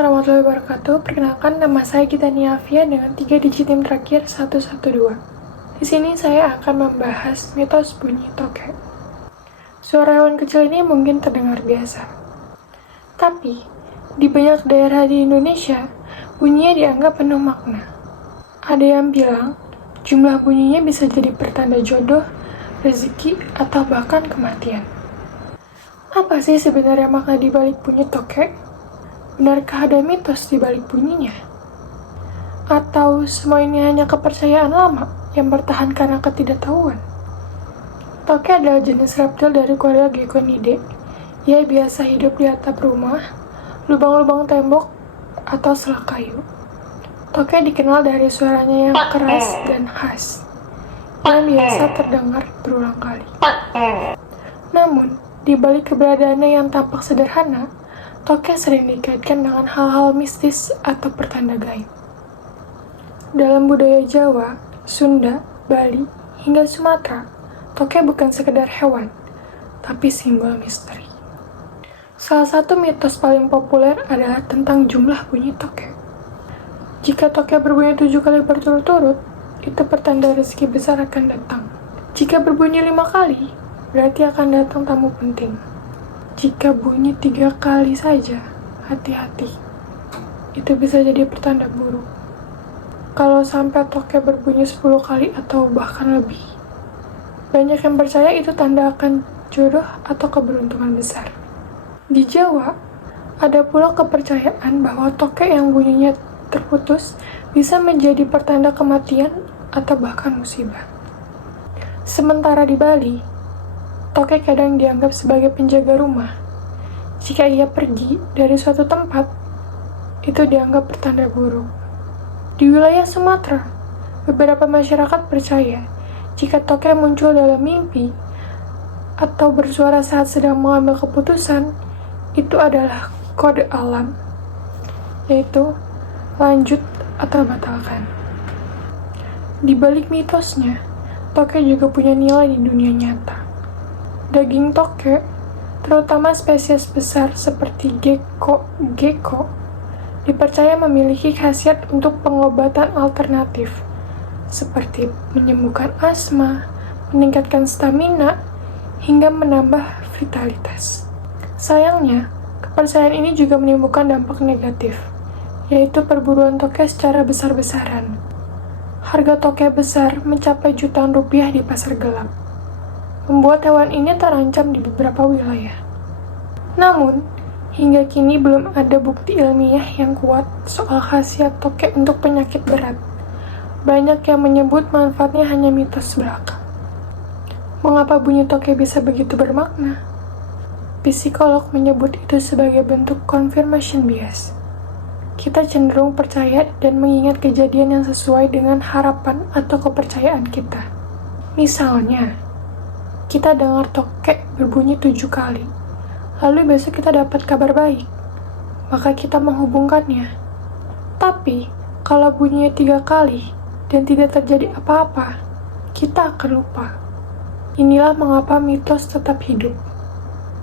warahmatullahi wabarakatuh. Perkenalkan, nama saya Gita Niafia dengan 3 digit NIM terakhir 112. Di sini saya akan membahas mitos bunyi tokek. Suara hewan kecil ini mungkin terdengar biasa. Tapi, di banyak daerah di Indonesia, bunyinya dianggap penuh makna. Ada yang bilang, jumlah bunyinya bisa jadi pertanda jodoh, rezeki, atau bahkan kematian. Apa sih sebenarnya makna di balik bunyi tokek? Benarkah ada mitos di balik bunyinya? Atau semua ini hanya kepercayaan lama yang bertahan karena ketidaktahuan? Tokek adalah jenis reptil dari keluarga Geckonidae. Ia biasa hidup di atap rumah, lubang-lubang tembok, atau selak kayu. Tokek dikenal dari suaranya yang keras dan khas, yang biasa terdengar berulang kali. Namun, di balik keberadaannya yang tampak sederhana, tokek sering dikaitkan dengan hal-hal mistis atau pertanda gaib. Dalam budaya Jawa, Sunda, Bali, hingga Sumatera, tokek bukan sekedar hewan, tapi simbol misteri. Salah satu mitos paling populer adalah tentang jumlah bunyi tokek. Jika tokek berbunyi 7 kali berturut-turut, itu pertanda rezeki besar akan datang. Jika berbunyi 5 kali, berarti akan datang tamu penting. Jika bunyi 3 kali saja, hati-hati. Itu bisa jadi pertanda buruk. Kalau sampai tokek berbunyi 10 kali atau bahkan lebih, banyak yang percaya itu tanda akan jodoh atau keberuntungan besar. Di Jawa, ada pula kepercayaan bahwa tokek yang bunyinya terputus bisa menjadi pertanda kematian atau bahkan musibah. Sementara di Bali, tokek kadang dianggap sebagai penjaga rumah. Jika ia pergi dari suatu tempat, itu dianggap pertanda buruk. Di wilayah Sumatera, beberapa masyarakat percaya jika tokek muncul dalam mimpi atau bersuara saat sedang mengambil keputusan, itu adalah kode alam, yaitu lanjut atau batalkan. Di balik mitosnya, tokek juga punya nilai di dunia nyata. Daging tokek, terutama spesies besar seperti gecko, dipercaya memiliki khasiat untuk pengobatan alternatif, seperti menyembuhkan asma, meningkatkan stamina, hingga menambah vitalitas. Sayangnya, kepercayaan ini juga menimbulkan dampak negatif, yaitu perburuan tokek secara besar-besaran. Harga tokek besar mencapai jutaan rupiah di pasar gelap, membuat hewan ini terancam di beberapa wilayah. Namun, hingga kini belum ada bukti ilmiah yang kuat soal khasiat tokek untuk penyakit berat. Banyak yang menyebut manfaatnya hanya mitos belaka. Mengapa bunyi tokek bisa begitu bermakna? Psikolog menyebut itu sebagai bentuk confirmation bias. Kita cenderung percaya dan mengingat kejadian yang sesuai dengan harapan atau kepercayaan kita. Misalnya, kita dengar tokek berbunyi 7 kali, lalu besok kita dapat kabar baik, maka kita menghubungkannya. Tapi, kalau bunyinya 3 kali dan tidak terjadi apa-apa, kita akan lupa. Inilah mengapa mitos tetap hidup,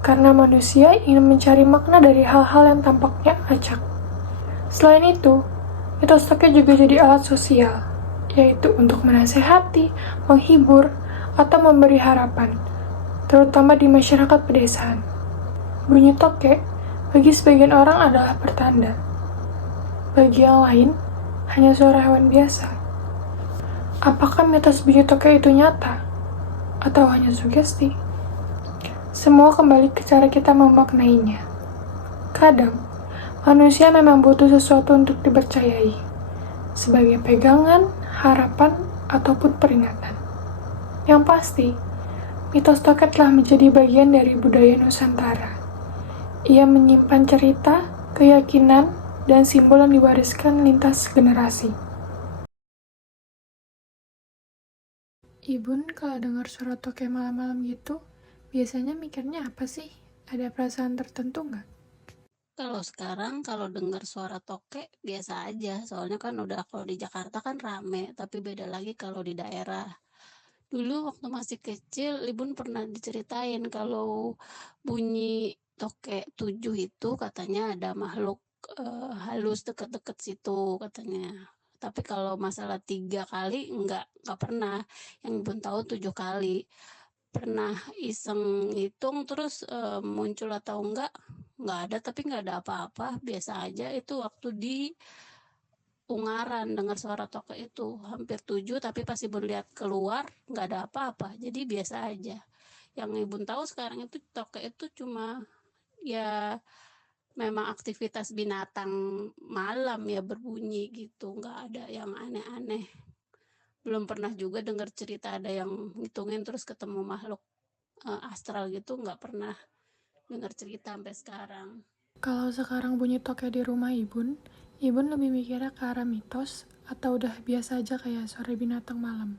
karena manusia ingin mencari makna dari hal-hal yang tampaknya acak. Selain itu, mitos tokek juga jadi alat sosial, yaitu untuk menasehati, menghibur, atau memberi harapan, terutama di masyarakat pedesaan. Bunyi tokek bagi sebagian orang adalah pertanda. Bagi yang lain, hanya suara hewan biasa. Apakah mitos bunyi tokek itu nyata? Atau hanya sugesti? Semua kembali ke cara kita memaknainya. Kadang, manusia memang butuh sesuatu untuk dipercayai, sebagai pegangan, harapan, ataupun peringatan. Yang pasti, mitos tokek telah menjadi bagian dari budaya Nusantara. Ia menyimpan cerita, keyakinan, dan simbol yang diwariskan lintas generasi. Ibun kalau dengar suara tokek malam-malam gitu, biasanya mikirnya apa sih? Ada perasaan tertentu nggak? Kalau sekarang kalau dengar suara tokek biasa aja, soalnya kan udah kalau di Jakarta kan rame, tapi beda lagi kalau di daerah. Dulu waktu masih kecil, Ibun pernah diceritain kalau bunyi tokek 7 itu katanya ada makhluk halus deket-deket situ katanya. Tapi kalau masalah 3 kali enggak pernah. Yang Ibu tahu 7 kali. Pernah iseng hitung terus, muncul atau enggak ada, tapi enggak ada apa-apa, biasa aja. Itu waktu di Ungaran dengar suara tokek itu, hampir 7, tapi pas Ibu lihat keluar enggak ada apa-apa, jadi biasa aja. Yang Ibu tahu sekarang itu tokek itu cuma ya memang aktivitas binatang malam ya berbunyi gitu, nggak ada yang aneh-aneh. Belum pernah juga dengar cerita ada yang ngitungin terus ketemu makhluk astral gitu, nggak pernah dengar cerita sampai sekarang. Kalau sekarang bunyi tokek di rumah Ibun, Ibun lebih mikirnya ke arah mitos atau udah biasa aja kayak suara binatang malam?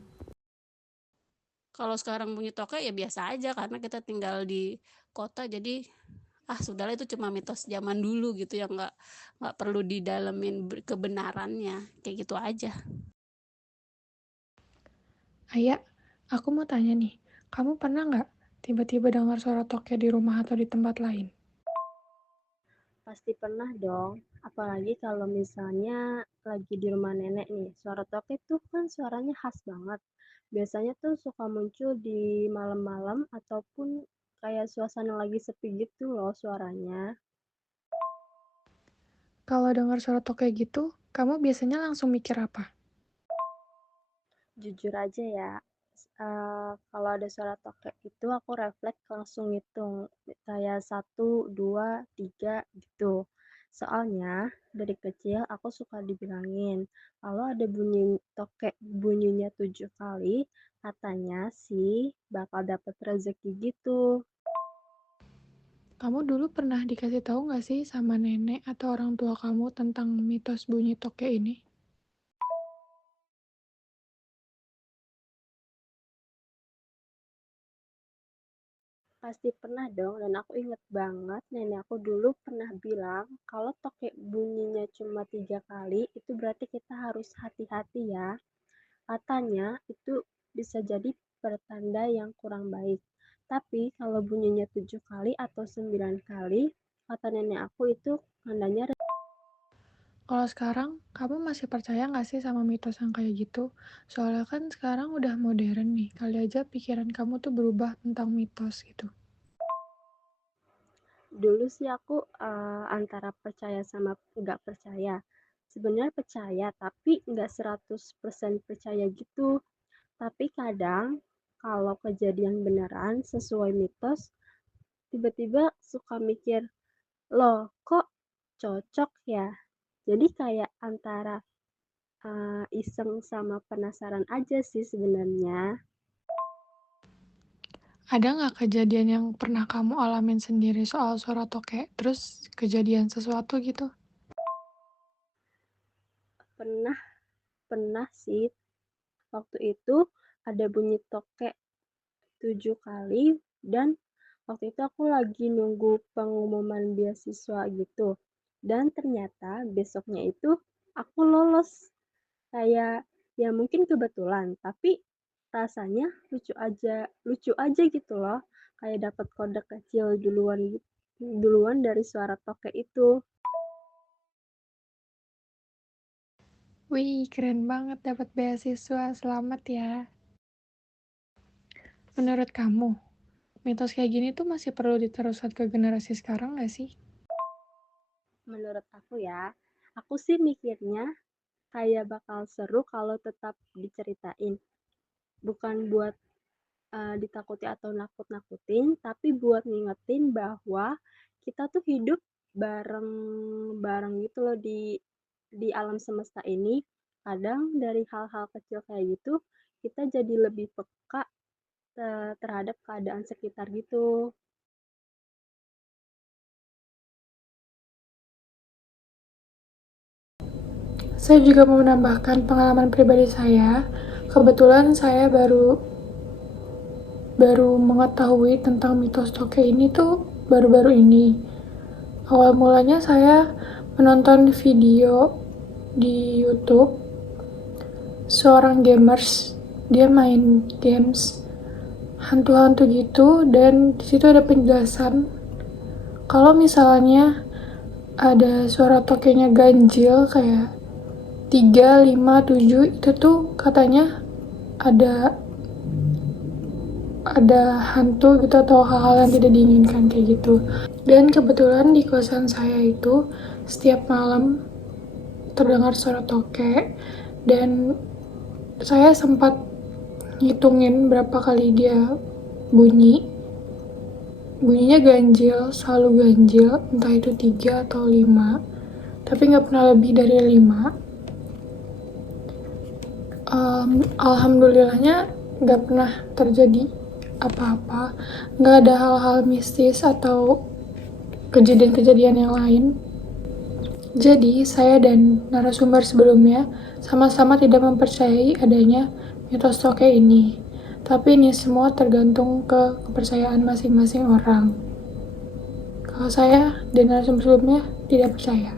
Kalau sekarang bunyi tokek ya biasa aja karena kita tinggal di kota, jadi sudahlah itu cuma mitos zaman dulu gitu ya, nggak perlu didalemin kebenarannya, kayak gitu aja. Ayah, aku mau tanya nih, kamu pernah nggak tiba-tiba dengar suara tokek di rumah atau di tempat lain? Pasti pernah dong, apalagi kalau misalnya lagi di rumah nenek nih, suara tokek tuh kan suaranya khas banget. Biasanya tuh suka muncul di malam-malam ataupun kayak suasana lagi sepi gitu loh suaranya. Kalau dengar suara tokek gitu, kamu biasanya langsung mikir apa? Jujur aja ya, kalau ada suara tokek itu aku refleks langsung ngitung, kayak 1, 2, 3 gitu. Soalnya dari kecil aku suka dibilangin, kalau ada bunyi tokek bunyinya 7 kali, katanya sih bakal dapet rezeki gitu. Kamu dulu pernah dikasih tahu nggak sih sama nenek atau orang tua kamu tentang mitos bunyi tokek ini? Pasti pernah dong, dan aku inget banget nenek aku dulu pernah bilang kalau tokek bunyinya cuma 3 kali, itu berarti kita harus hati-hati ya. Katanya itu bisa jadi pertanda yang kurang baik. Tapi kalau bunyinya 7 kali atau 9 kali, kata nenek aku itu tandanya. Kalau sekarang, kamu masih percaya nggak sih sama mitos yang kayak gitu? Soalnya kan sekarang udah modern nih, kali aja pikiran kamu tuh berubah tentang mitos gitu. Dulu sih aku antara percaya sama nggak percaya. Sebenarnya percaya, tapi nggak 100% percaya gitu. Tapi kadang kalau kejadian beneran sesuai mitos, tiba-tiba suka mikir, loh kok cocok ya? Jadi kayak antara iseng sama penasaran aja sih sebenarnya. Ada nggak kejadian yang pernah kamu alamin sendiri soal suara tokek, terus kejadian sesuatu gitu? Pernah pernah sih, waktu itu ada bunyi tokek 7 kali, dan waktu itu aku lagi nunggu pengumuman beasiswa gitu. Dan ternyata besoknya itu aku lolos. Kayak ya mungkin kebetulan, tapi rasanya lucu aja gitu loh. Kayak dapat kode kecil duluan dari suara tokek itu. Wih, keren banget dapat beasiswa, selamat ya. Menurut kamu, mitos kayak gini tuh masih perlu diteruskan ke generasi sekarang nggak sih? Menurut aku ya, aku sih mikirnya kayak bakal seru kalau tetap diceritain. Bukan buat ditakuti atau nakut-nakutin, tapi buat ngingetin bahwa kita tuh hidup bareng-bareng gitu loh di alam semesta ini. Kadang dari hal-hal kecil kayak gitu, kita jadi lebih peka terhadap keadaan sekitar gitu. Saya juga mau menambahkan pengalaman pribadi saya. Kebetulan saya baru baru mengetahui tentang mitos tokek ini tuh baru-baru ini. Awal mulanya saya menonton video di YouTube seorang gamers, dia main games hantu-hantu gitu, dan di situ ada penjelasan kalau misalnya ada suara tokeknya ganjil kayak 3, 5, 7, itu tuh katanya ada hantu gitu atau hal-hal yang tidak diinginkan kayak gitu. Dan kebetulan di kosan saya itu setiap malam terdengar suara tokek, dan saya sempat ngitungin berapa kali dia bunyinya ganjil, selalu ganjil, entah itu 3 atau 5, tapi nggak pernah lebih dari 5. Alhamdulillahnya nggak pernah terjadi apa-apa, nggak ada hal-hal mistis atau kejadian-kejadian yang lain. Jadi saya dan narasumber sebelumnya sama-sama tidak mempercayai adanya mitos tokek ini, tapi ini semua tergantung ke kepercayaan masing-masing orang. Kalau saya dan narasumber sebelumnya tidak percaya.